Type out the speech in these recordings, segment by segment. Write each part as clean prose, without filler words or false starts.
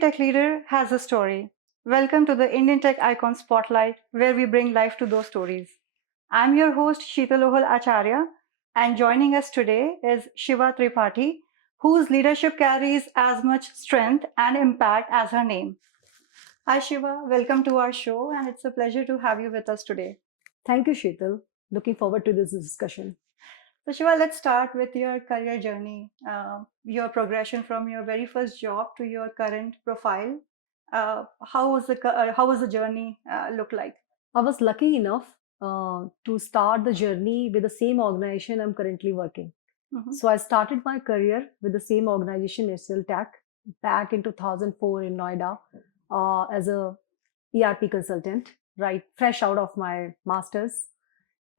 tech leader has a story. Welcome to the Indian Tech Icon Spotlight, where we bring life to those stories. I'm your host, Sheetalohal Acharya, and joining us today is Shiva Tripathi, whose leadership carries as much strength and impact as her name. Hi, Shiva. Welcome to our show, and it's a pleasure to have you with us today. Thank you, Sheetal. Looking forward to this discussion. So, Shiva, let's start with your career journey, your progression from your very first job to your current profile. How was the journey look like? I was lucky enough to start the journey with the same organization I'm currently working. Mhm. So I started my career with the same organization, SL Tech, back in 2004 in Noida as a ERP consultant, right, fresh out of my master's.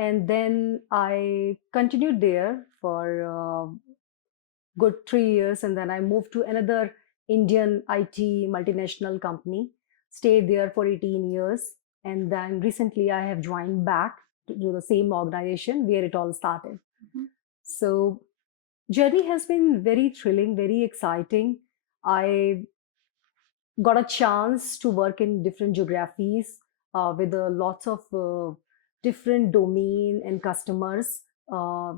And then I continued there for good 3 years, and then I moved to another Indian IT multinational company, stayed there for 18 years, and then recently I have joined back to the same organization where it all started. Mhm. So journey has been very thrilling, very exciting. I got a chance to work in different geographies with lots of different domain and customers. Uh,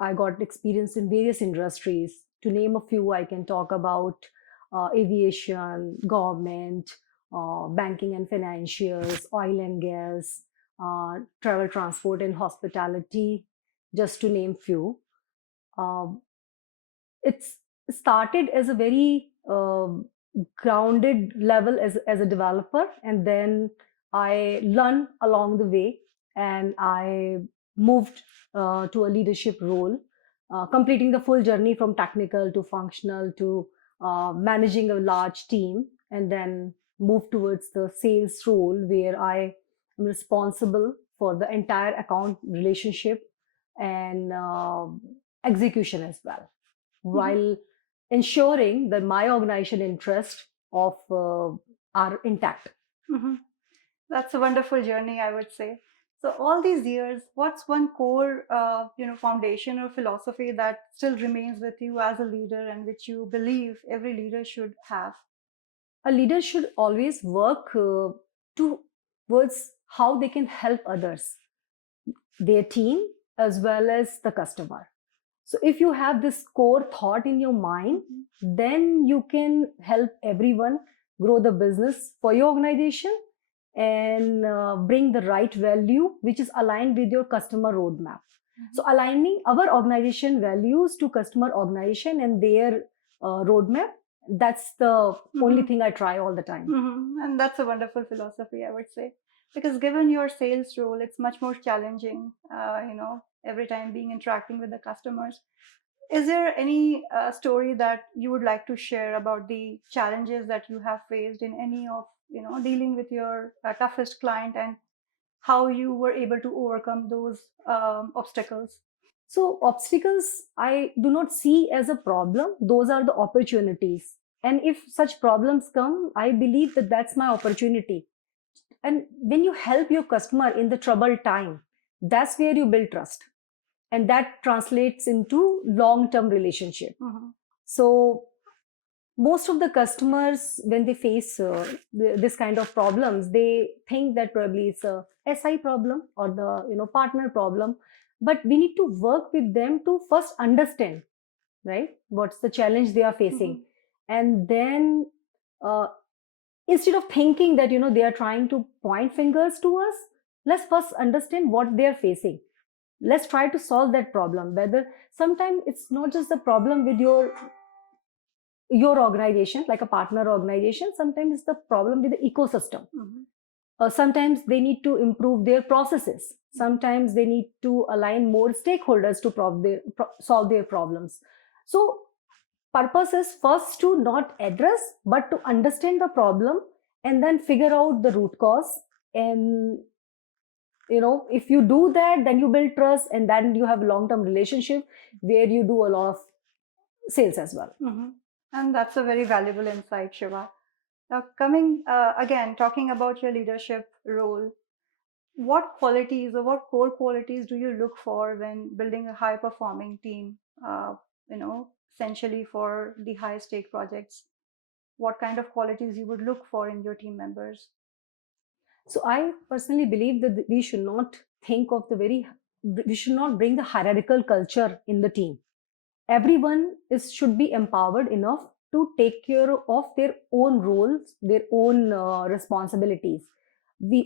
I got experience in various industries. To name a few, I can talk about aviation, government, banking and financials, oil and gas, travel, transport, and hospitality, just to name few. Um, it's started as a very grounded level as a developer, and then I learned along the way, and I moved to a leadership role, completing the full journey from technical to functional to managing a large team, and then moved towards the sales role where I am responsible for the entire account relationship and execution as well, Mhm. while ensuring that my organization interests of are intact. Mhm. That's a wonderful journey, I would say. So, all these years, what's one core, foundation or philosophy that still remains with you as a leader, and which you believe every leader should have? A leader should always work towards how they can help others, their team, as well as the customer. So if you have this core thought in your mind, Mhm. then you can help everyone grow the business for your organization and bring the right value which is aligned with your customer roadmap. So Mhm. aligning our organization values to customer organization and their roadmap, that's the only Mhm. thing I try all the time. And that's a wonderful philosophy, I would say, because given your sales role, it's much more challenging. Every time being interacting with the customers. Is there any story that you would like to share about the challenges that you have faced in any of dealing with your toughest client, and how you were able to overcome those obstacles? So obstacles I do not see as a problem. Those are the opportunities. And if such problems come, I believe that that's my opportunity. And when you help your customer in the troubled time, that's where you build trust. And that translates into long-term relationship. Mhm. So most of the customers, when they face this kind of problems, they think that probably it's a SI problem or the partner problem. But we need to work with them to first understand, right, what's the challenge they are facing, Mhm. and then uh, instead of thinking that they are trying to point fingers to us, let's first understand what they are facing. Let's try to solve that problem. Whether sometimes it's not just the problem with your organization, like a partner organization. Sometimes it's the problem with the ecosystem. Mhm. Sometimes they need to improve their processes. Sometimes they need to align more stakeholders to solve their problems. So purpose is first to not address, but to understand the problem and then figure out the root cause. And if you do that, then you build trust, and then you have a long-term relationship where you do a lot of sales as well. Mhm. And that's a very valuable insight, Shiva. Now, coming again, talking about your leadership role, what qualities or what core qualities do you look for when building a high performing team, essentially for the high stake projects? what kind of qualities you would look for in your team members? So I personally believe that we should not think of we should not bring the hierarchical culture in the team. Everyone should be empowered enough to take care of their own roles, their own responsibilities.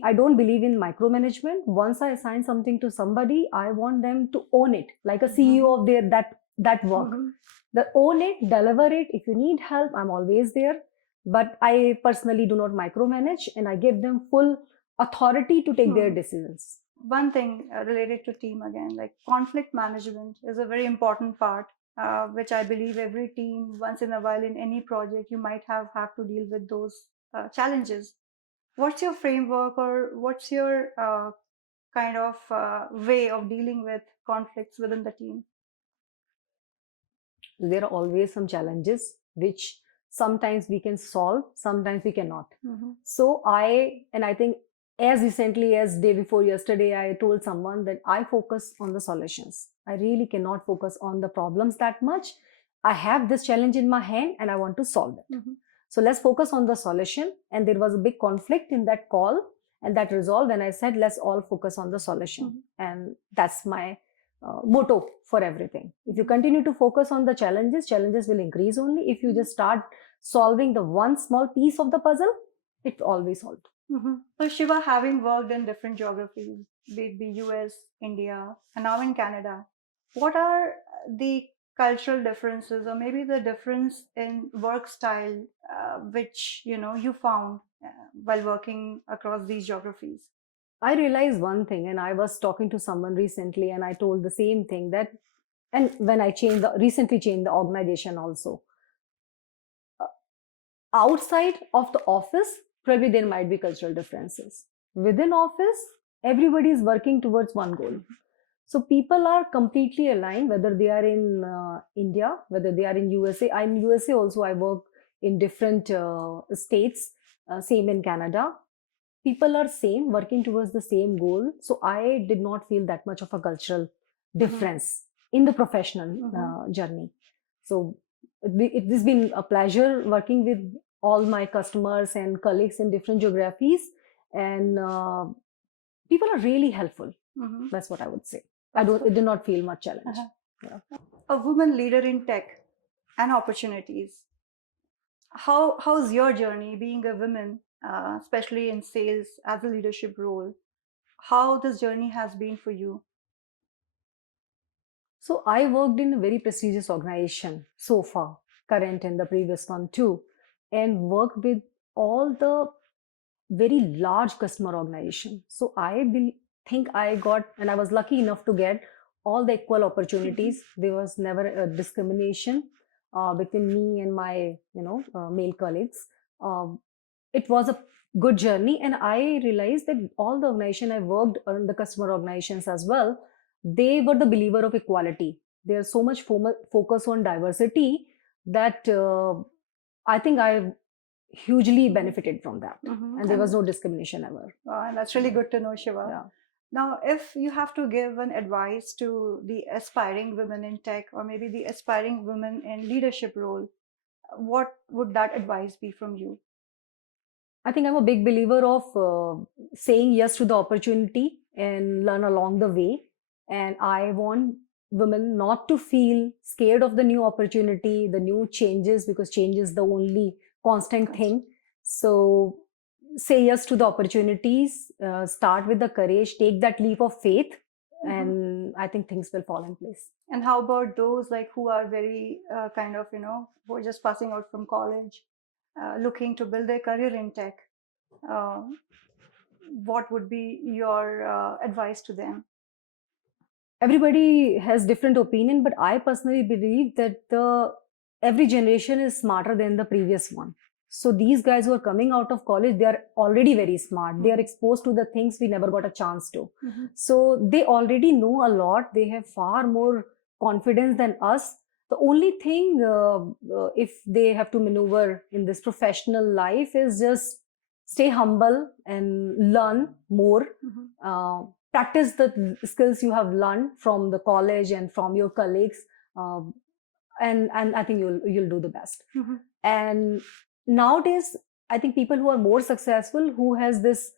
I don't believe in micromanagement. Once I assign something to somebody, I want them to own it, like a CEO of that work. Mhm. The own it, deliver it. If you need help, I'm always there. But I personally do not micromanage, and I give them full authority to take their decisions. One thing related to team again, like conflict management is a very important part, which I believe every team once in a while in any project you might have to deal with those challenges. What's your framework, or what's your kind of way of dealing with conflicts within the team? There are always some challenges which sometimes we can solve, sometimes we cannot. So I think as recently as day before yesterday, I told someone that I focus on the solutions. I really cannot focus on the problems that much. I have this challenge in my hand and I want to solve it. So let's focus on the solution. And there was a big conflict in that call, and that resolved. And I said, let's all focus on the solution. And that's my motto for everything. If you continue to focus on the challenges will increase only. If you just start solving the one small piece of the puzzle, it always solved. So Shiva, having worked in different geographies, be it the US, India, and now in Canada, what are the cultural differences, or maybe the difference in work style, which you found while working across these geographies? I realized one thing, and I was talking to someone recently, and I told the same thing that, and when I recently changed the organization also, outside of the office, probably there might be cultural differences. Within office, everybody is working towards one goal. So people are completely aligned, whether they are in India, whether they are in USA. I'm in USA also. I work in different states. Same in Canada. People are same, working towards the same goal. So I did not feel that much of a cultural difference in the professional journey. So it has been a pleasure working with all my customers and colleagues in different geographies, and people are really helpful. That's what I would say. It did not feel much challenge. Yeah. A woman leader in tech and opportunities. How's your journey being a woman, especially in sales as a leadership role? How this journey has been for you? So I worked in a very prestigious organization so far, current and the previous one too, and worked with all the very large customer organization. So think I got, and I was lucky enough to get all the equal opportunities. There was never a discrimination between me and my male colleagues. It was a good journey, and I realized that all the organization I worked on, the customer organizations as well, they were the believer of equality. There's so much focus on diversity that I think I hugely benefited from that. And there was no discrimination ever. And that's really good to know, Shiva. Yeah. Now, if you have to give an advice to the aspiring women in tech, or maybe the aspiring women in leadership role, what would that advice be from you? I think I'm a big believer of saying yes to the opportunity and learn along the way. And I want women not to feel scared of the new opportunity, the new changes, because change is the only constant thing. So say yes to the opportunities, start with the courage, take that leap of faith, and I think things will fall in place. And how about those like who are very who are just passing out from college, looking to build their career in tech? What would be your advice to them? Everybody has different opinion, but I personally believe that every generation is smarter than the previous one. So these guys who are coming out of college, they are already very smart. They are exposed to the things we never got a chance to. So they already know a lot. They have far more confidence than us. The only thing, if they have to maneuver in this professional life, is just stay humble and learn more. Practice the skills you have learned from the college and from your colleagues, and I think you'll do the best. And nowadays, I think people who are more successful, who has this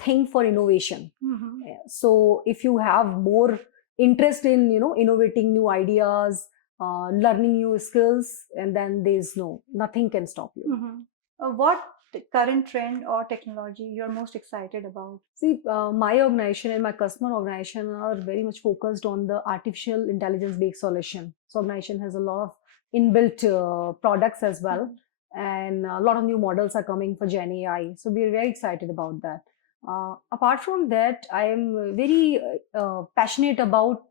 thing for innovation. Mm-hmm. Yeah. So if you have more interest in, innovating new ideas, learning new skills, and then there's nothing can stop you. Mm-hmm. What current trend or technology you're most excited about? See, my organization and my customer organization are very much focused on the artificial intelligence based solution. So, organization has a lot of inbuilt products as well, and a lot of new models are coming for Gen AI. So, we're very excited about that. Apart from that, I am very passionate about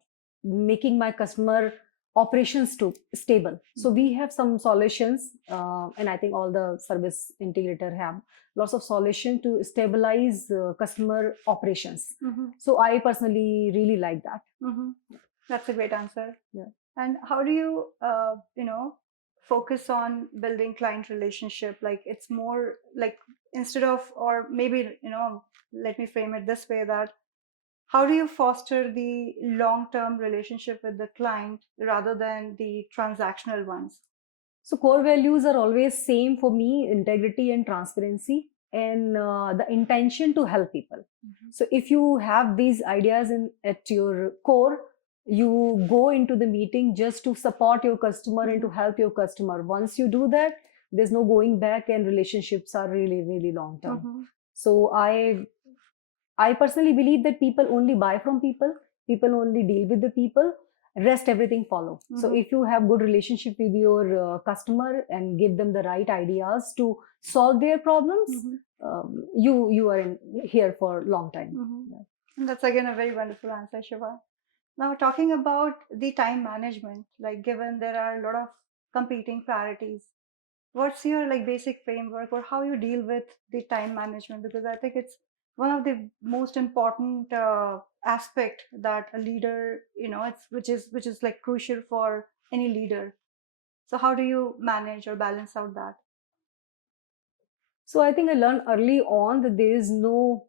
making my customer operations stable. So, we have some solutions, and I think all the service integrator have lots of solution to stabilize customer operations. Mm-hmm. So I personally really like that. Mm-hmm. That's a great answer. Yeah. And how do you, focus on building client relationship? Like it's more like instead of, or maybe, let me frame it this way that how do you foster the long-term relationship with the client rather than the transactional ones? So core values are always same for me: integrity and transparency, and the intention to help people. Mm-hmm. So if you have these ideas in at your core, you go into the meeting just to support your customer and to help your customer. Once you do that, there's no going back, and relationships are really, really long term. Mm-hmm. So I personally believe that people only buy from people, people only deal with the people, rest everything follow. So Mm-hmm. if you have good relationship with your customer and give them the right ideas to solve their problems, Mm-hmm. you are here for long time. Mm-hmm. Yeah. And that's again a very wonderful answer, Shiva. Now, talking about the time management, like given there are a lot of competing priorities, what's your like basic framework or how you deal with the time management? Because I think it's one of the most important aspect that a leader, it's which is like crucial for any leader. So how do you manage or balance out that? So I think I learned early on that there is no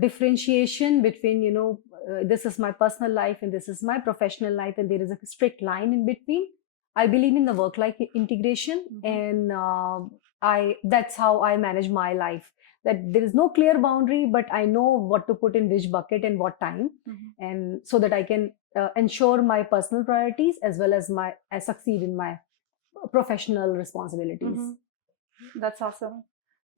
differentiation between, this is my personal life and this is my professional life, and there is a strict line in between. I believe in the work-life integration, Mm-hmm. and I that's how I manage my life. That there is no clear boundary, but I know what to put in which bucket and what time, Mm-hmm. and so that I can ensure my personal priorities as well as I succeed in my professional responsibilities. Mm-hmm. That's awesome.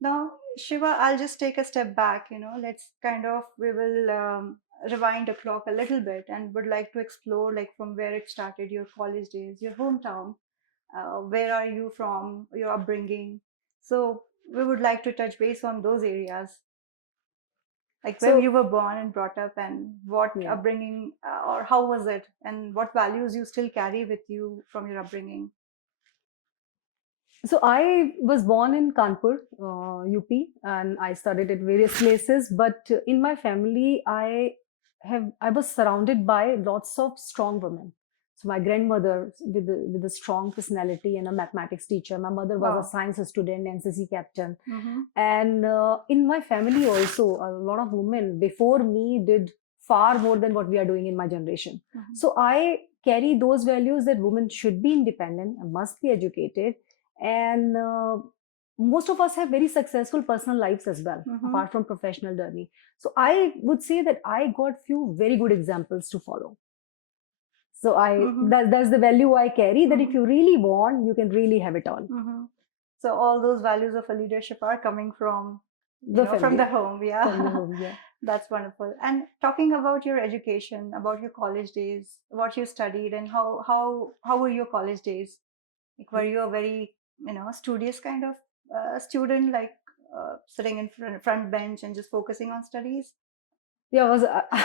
Now, Shiva, I'll just take a step back. Let's kind of, we will rewind the clock a little bit and would like to explore like from where it started, your college days, your hometown, where are you from, your upbringing. So we would like to touch base on those areas, like where So you were born and brought up and what yeah. upbringing or how was it and what values you still carry with you from your upbringing. So I was born in Kanpur, UP, and I studied at various places. But in my family, I was surrounded by lots of strong women. So my grandmother with a strong personality and a mathematics teacher. My mother was a Wow. science student, NCC captain, Mm-hmm. and in my family also a lot of women before me did far more than what we are doing in my generation. Mm-hmm. So I carry those values that women should be independent and must be educated, and most of us have very successful personal lives as well Mm-hmm. apart from professional journey. So I would say that I got few very good examples to follow. So Mm-hmm. that's the value I carry, that if Mm-hmm. you really want, you can really have it all. Mm-hmm. So all those values of a leadership are coming from, The from the family, home. from the Yeah. home, yeah. That's wonderful. And talking about your education, about your college days, what you studied and how were your college days? Like, were you a very, studious kind of student, like sitting in front bench and just focusing on studies, Yeah, I was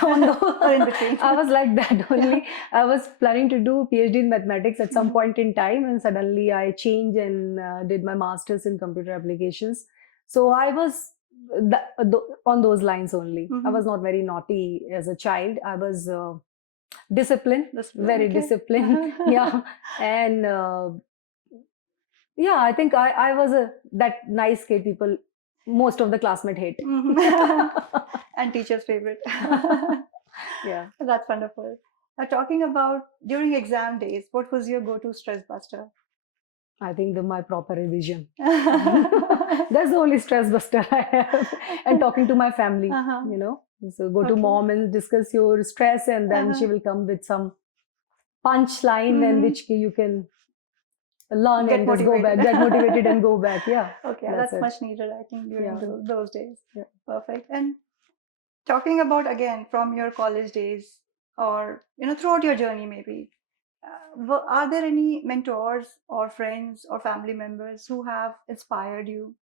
on or in the. between? I was like that Yeah. only. I was planning to do PhD in mathematics at some Mhm. point in time, and suddenly I changed and did my masters in computer applications. So I was on those lines only. I Mhm. was not very naughty as a child. I was disciplined, Discipline. very Okay. disciplined. Yeah, and yeah, I think I was a that nice kid. People, most of the classmate hate. Mhm. And teacher's favorite. Yeah. That's wonderful. Talking about during exam days, what was your go-to stress buster? I think my proper revision. That's the only stress buster I have. And talking to my family, Uh-huh. you know. So go to Okay. mom and discuss your stress, and then she Uh-huh. will come with some punchline and Mm-hmm. which you can learn Get and just go motivated. back, get motivated and go back. Yeah, Okay, that's that's it. much needed, I think, during Yeah, those days. yeah. Perfect. And talking about again from your college days, or throughout your journey, maybe, are there any mentors or friends or family members who have inspired you?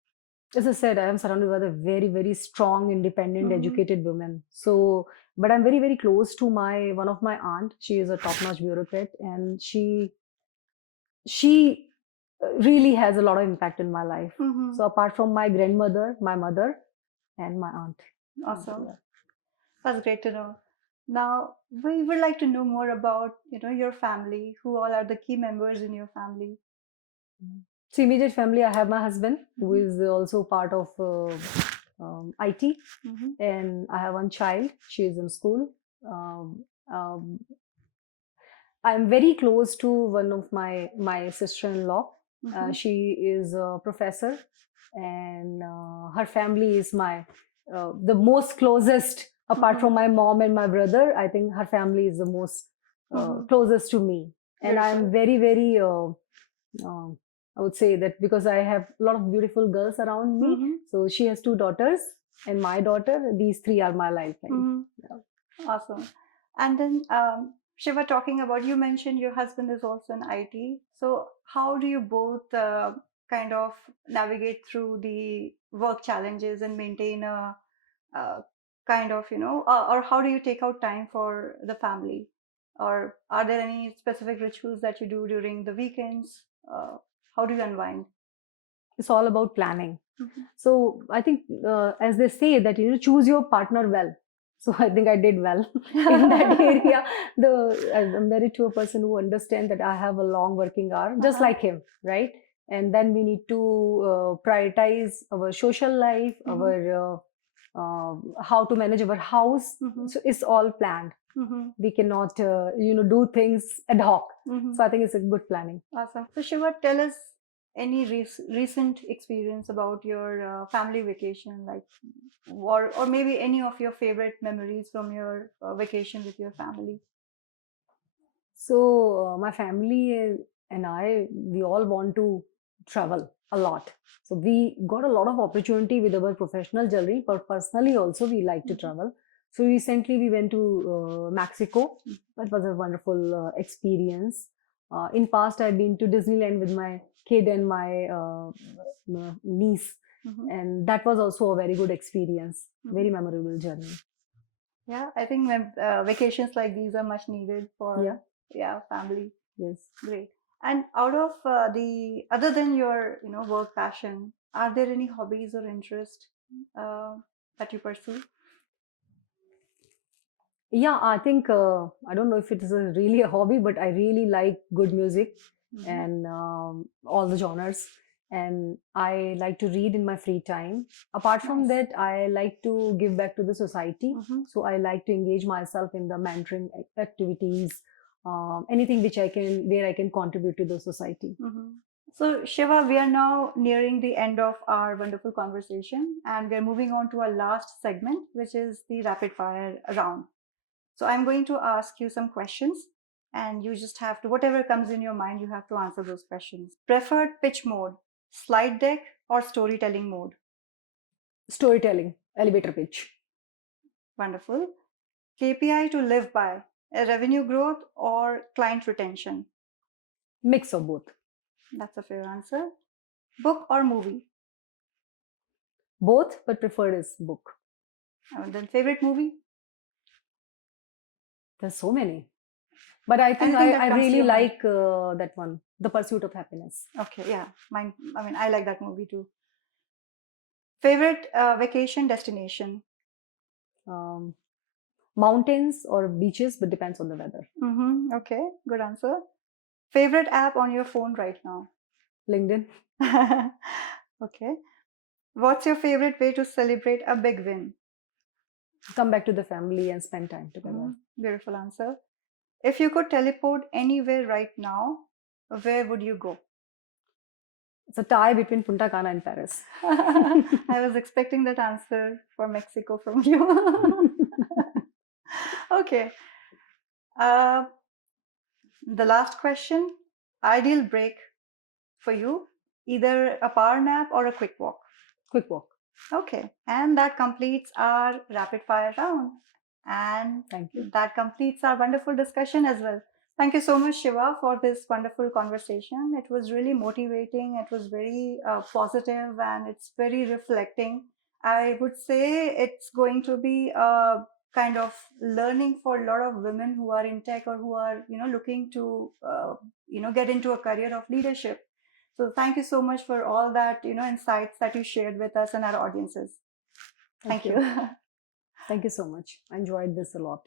As I said, I am surrounded by a very, very strong, independent, Mm-hmm. educated women. So, but I'm very, very close to my one of my aunt. She is a top-notch bureaucrat, and she really has a lot of impact in my life. Mm-hmm. So apart from my grandmother, my mother, and my aunt. Awesome. Yeah. That's great to know. Now, we would like to know more about, your family. Who all are the key members in your family? So immediate family, I have my husband who Mm-hmm. is also part of IT, Mm-hmm. and I have one child. She is in school. Um, um, I'm very close to one of my sister-in-law. Mm-hmm. She is a professor, and her family is my the most closest. Apart Mm-hmm. from my mom and my brother, I think her family is the most Mm-hmm. closest to me. And I'm Beautiful. very, very. I would say that because I have a lot of beautiful girls around me. Mm-hmm. So she has two daughters, and my daughter. These three are my lifeline. Mm-hmm. Yeah. Awesome. And then, Shiva, talking about, you mentioned your husband is also in IT. So, how do you both kind of navigate through the work challenges and maintain a, kind of, or how do you take out time for the family? Or are there any specific rituals that you do during the weekends? How do you unwind? It's all about planning. Mhm. So I think, as they say that choose your partner well. So I think I did well in that area. I'm married to a person who understands that I have a long working hour, just Uh-huh. like him, right? And then we need to prioritize our social life, Mm-hmm. our how to manage our house. Mm-hmm. So it's all planned. Mm-hmm. We cannot, do things ad hoc. Mm-hmm. So I think it's a good planning. Awesome. So, Shiva, tell us any recent experience about your family vacation, like, or maybe any of your favorite memories from your vacation with your family. So my family and we all want to travel a lot. So we got a lot of opportunity with our professional journey, but personally also we like to Mm-hmm. travel. So recently we went to Mexico. That was a wonderful experience. In past, I've been to Disneyland with my kid and my niece, Mm-hmm. and that was also a very good experience. Mm-hmm. Very memorable journey. Yeah, I think when, vacations like these are much needed Yeah. for, yeah, family. Yes. Great. And out of the other than your work passion, are there any hobbies or interest uh, that you pursue? Yeah, I think I don't know if it is really a hobby, but I really like good music Mm-hmm. and all the genres. And I like to read in my free time. Apart from Nice. that, I like to give back to the society. Mm-hmm. So I like to engage myself in the mentoring activities, anything which where I can contribute to the society. Mm-hmm. So, Shiva, we are now nearing the end of our wonderful conversation, and we are moving on to our last segment, which is the rapid fire round. So, I'm going to ask you some questions, and you just have to, whatever comes in your mind, you have to answer those questions. Preferred pitch mode, slide deck, or storytelling mode? Storytelling, elevator pitch, Wonderful. KPI to live by, a revenue growth or client retention? mix of both. That's a fair answer. Book or movie? Both, but preferred is book. And then favorite movie? There's so many. But I think Anything that I comes to really your mind. like that one, The Pursuit of Happiness. Okay, yeah, mine. I mean, I like that movie too. Favorite vacation destination? Um, Mountains or beaches, but depends on the weather. Mm-hmm. Okay, good answer. Favorite app on your phone right now? LinkedIn, Okay. What's your favorite way to celebrate a big win? come back to the family and spend time together. Mhm. Beautiful answer. If you could teleport anywhere right now, where would you go? It's a tie between Punta Cana and Paris. I was expecting that answer for Mexico from you. Okay. Uh, the last question, ideal break for you, either a power nap or a quick walk. Quick walk. Okay, and that completes our rapid fire round. And Thank you. that completes our wonderful discussion as well. Thank you so much, Shiva, for this wonderful conversation. It was really motivating, it was very positive, and it's very reflecting. I would say it's going to be a kind of learning for a lot of women who are in tech or who are, looking to, get into a career of leadership. So thank you so much for all that, insights that you shared with us and our audiences. Thank you. Thank you so much. I enjoyed this a lot.